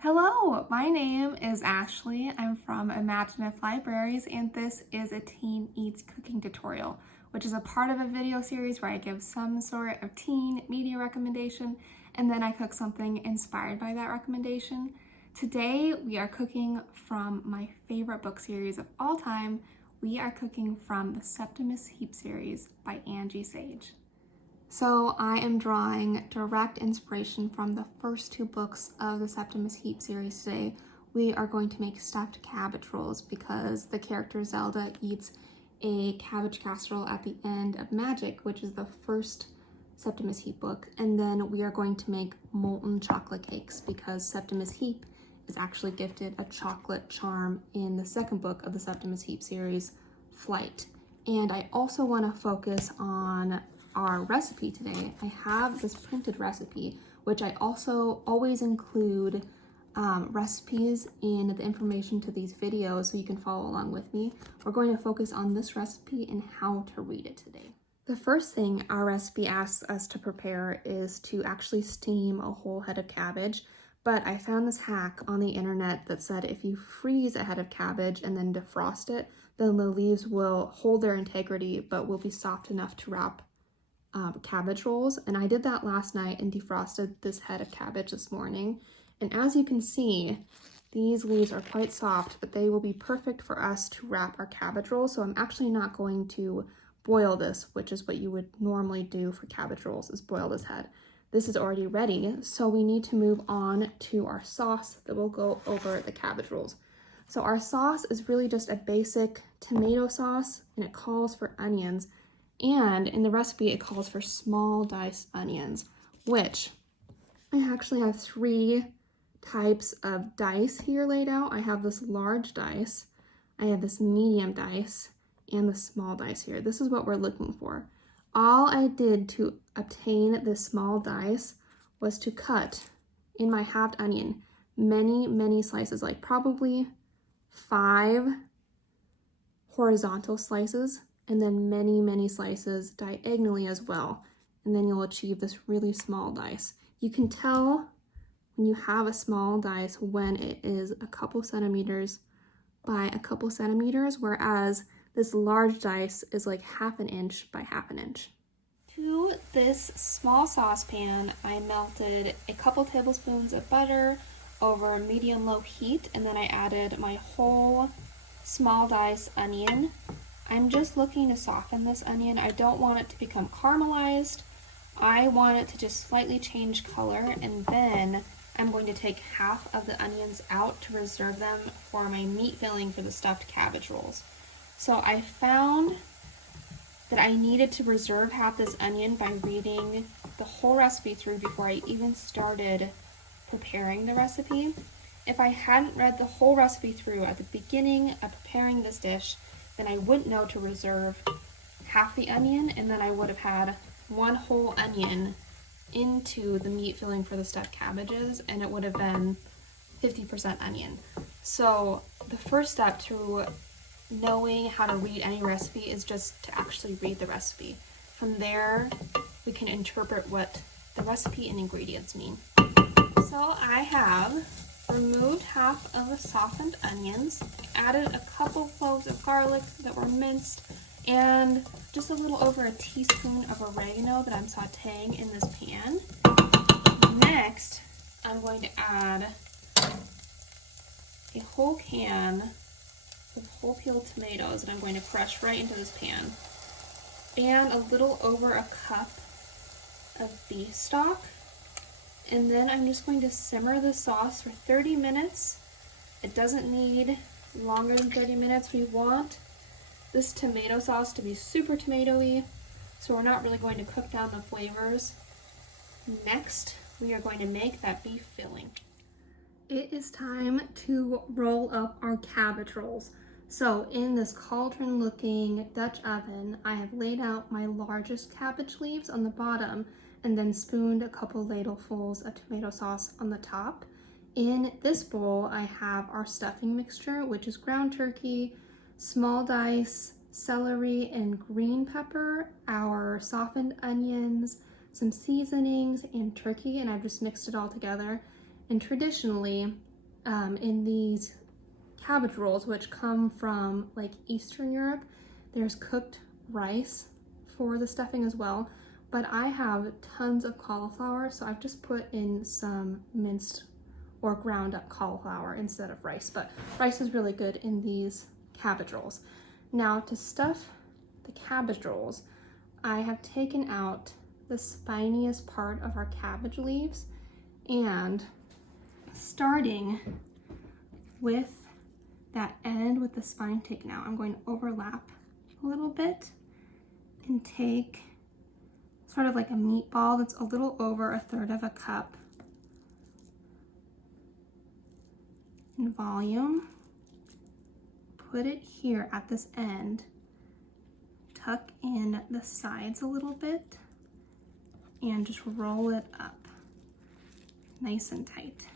Hello, my name is Ashley. I'm from Imaginative Libraries, and this is a Teen Eats cooking tutorial, which is a part of a video series where I give some sort of teen media recommendation, and then I cook something inspired by that recommendation. Today, we are cooking from my favorite book series of all time. We are cooking from the Septimus Heap series by Angie Sage. So I am drawing direct inspiration from the first two books of the Septimus Heap series today. We are going to make stuffed cabbage rolls because the character Zelda eats a cabbage casserole at the end of Magic, which is the first Septimus Heap book. And then we are going to make molten chocolate cakes because Septimus Heap is actually gifted a chocolate charm in the second book of the Septimus Heap series, Flight. And I also want to focus on our recipe today. I have this printed recipe, which I also always include recipes in the information to these videos so you can follow along with me. We're going to focus on this recipe and how to read it today. The first thing our recipe asks us to prepare is to actually steam a whole head of cabbage, but I found this hack on the internet that said if you freeze a head of cabbage and then defrost it, then the leaves will hold their integrity but will be soft enough to wrap cabbage rolls. And I did that last night and defrosted this head of cabbage this morning. And as you can see, these leaves are quite soft, but they will be perfect for us to wrap our cabbage rolls. So I'm actually not going to boil this, which is what you would normally do for cabbage rolls, is boil this head. This is already ready, so we need to move on to our sauce that will go over the cabbage rolls. So our sauce is really just a basic tomato sauce, and it calls for onions. And in the recipe, it calls for small diced onions, which I actually have 3 types of dice here laid out. I have this large dice, I have this medium dice, and the small dice here. This is what we're looking for. All I did to obtain this small dice was to cut in my halved onion many slices, like probably 5 horizontal slices, and then many slices diagonally as well. And then you'll achieve this really small dice. You can tell when you have a small dice when it is a couple centimeters by a couple centimeters, whereas this large dice is like 1/2 inch by 1/2 inch. To this small saucepan, I melted a couple tablespoons of butter over medium-low heat, and then I added my whole small dice onion. I'm just looking to soften this onion. I don't want it to become caramelized. I want it to just slightly change color, and then I'm going to take half of the onions out to reserve them for my meat filling for the stuffed cabbage rolls. So I found that I needed to reserve half this onion by reading the whole recipe through before I even started preparing the recipe. If I hadn't read the whole recipe through at the beginning of preparing this dish, then I wouldn't know to reserve half the onion, and then I would have had 1 whole onion into the meat filling for the stuffed cabbages, and it would have been 50% onion. So the first step to knowing how to read any recipe is just to actually read the recipe. From there, we can interpret what the recipe and ingredients mean. So I have removed half of the softened onions, added a couple cloves of garlic that were minced, and just a little over a teaspoon of oregano that I'm sauteing in this pan. Next, I'm going to add a whole can of whole peeled tomatoes that I'm going to crush right into this pan, and a little over a cup of beef stock. And then I'm just going to simmer the sauce for 30 minutes. It doesn't need longer than 30 minutes. We want this tomato sauce to be super tomatoey, so we're not really going to cook down the flavors. Next, we are going to make that beef filling. It is time to roll up our cabbage rolls. So in this cauldron looking Dutch oven, I have laid out my largest cabbage leaves on the bottom and then spooned a couple ladlefuls of tomato sauce on the top. In this bowl, I have our stuffing mixture, which is ground turkey, small dice, celery, and green pepper, our softened onions, some seasonings, and turkey, and I've just mixed it all together. And traditionally, in these cabbage rolls, which come from like Eastern Europe. There's cooked rice for the stuffing as well, but I have tons of cauliflower, so I've just put in some minced or ground up cauliflower instead of rice, but rice is really good in these cabbage rolls. Now to stuff the cabbage rolls, I have taken out the spiniest part of our cabbage leaves, and starting with that end with the spine taken out, I'm going to overlap a little bit and take sort of like a meatball that's a little over 1/3 of a cup in volume. Put it here at this end, tuck in the sides a little bit, and just roll it up nice and tight.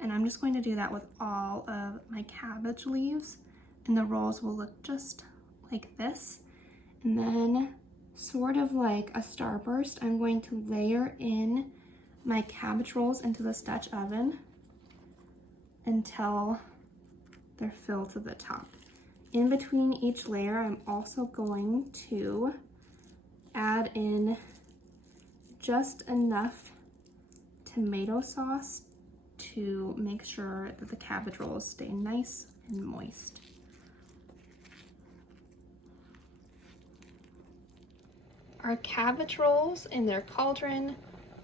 And I'm just going to do that with all of my cabbage leaves, and the rolls will look just like this. And then, sort of like a starburst, I'm going to layer in my cabbage rolls into this Dutch oven until they're filled to the top. In between each layer, I'm also going to add in just enough tomato sauce to make sure that the cabbage rolls stay nice and moist. Our cabbage rolls in their cauldron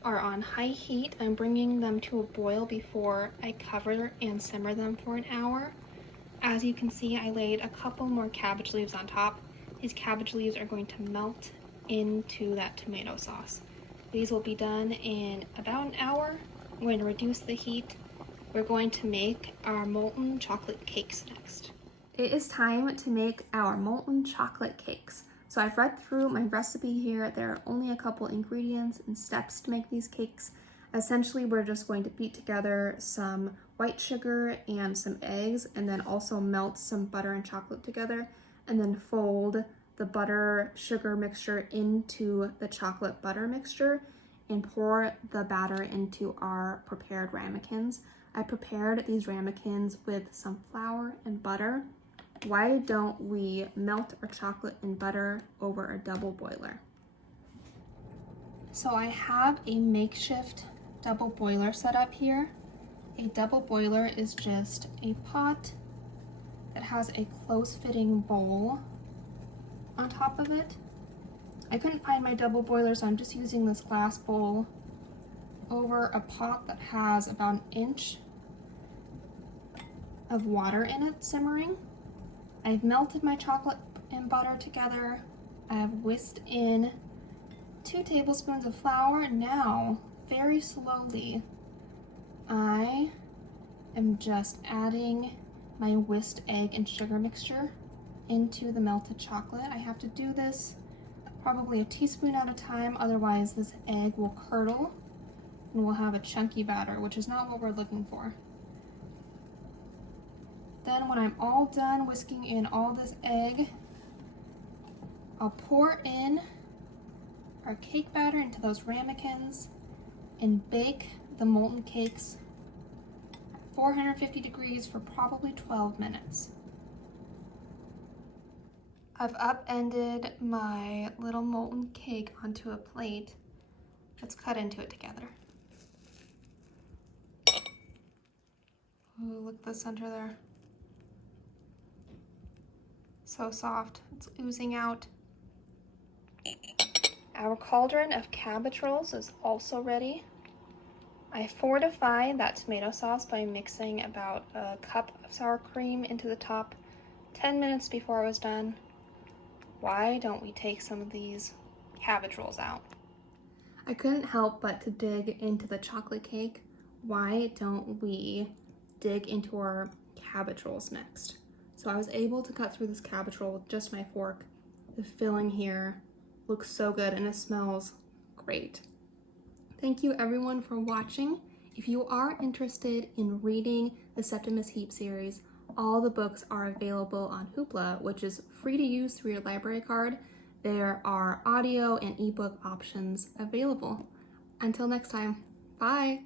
are on high heat. I'm bringing them to a boil before I cover and simmer them for an hour. As you can see, I laid a couple more cabbage leaves on top. These cabbage leaves are going to melt into that tomato sauce. These will be done in about an hour. I'm going to reduce the heat. We're going to make our molten chocolate cakes next. It is time to make our molten chocolate cakes. So I've read through my recipe here. There are only a couple ingredients and steps to make these cakes. Essentially, we're just going to beat together some white sugar and some eggs, and then also melt some butter and chocolate together, and then fold the butter sugar mixture into the chocolate butter mixture and pour the batter into our prepared ramekins. I prepared these ramekins with some flour and butter. Why don't we melt our chocolate and butter over a double boiler? So I have a makeshift double boiler set up here. A double boiler is just a pot that has a close-fitting bowl on top of it. I couldn't find my double boiler, so I'm just using this glass bowl over a pot that has about 1 inch of water in it simmering. I've melted my chocolate and butter together. I've whisked in 2 tablespoons of flour. Now, very slowly, I am just adding my whisked egg and sugar mixture into the melted chocolate. I have to do this probably a teaspoon at a time, otherwise this egg will curdle and we'll have a chunky batter, which is not what we're looking for. Then when I'm all done whisking in all this egg, I'll pour in our cake batter into those ramekins and bake the molten cakes at 450 degrees for probably 12 minutes. I've upended my little molten cake onto a plate. Let's cut into it together. Ooh, look at the center there. So soft, it's oozing out. Our cauldron of cabbage rolls is also ready. I fortified that tomato sauce by mixing about a cup of sour cream into the top 10 minutes before I was done. Why don't we take some of these cabbage rolls out? I couldn't help but to dig into the chocolate cake. Why don't we dig into our cabbage rolls next? So I was able to cut through this cabbage roll with just my fork. The filling here looks so good and it smells great. Thank you everyone for watching. If you are interested in reading the Septimus Heap series, all the books are available on Hoopla, which is free to use through your library card. There are audio and ebook options available. Until next time, bye!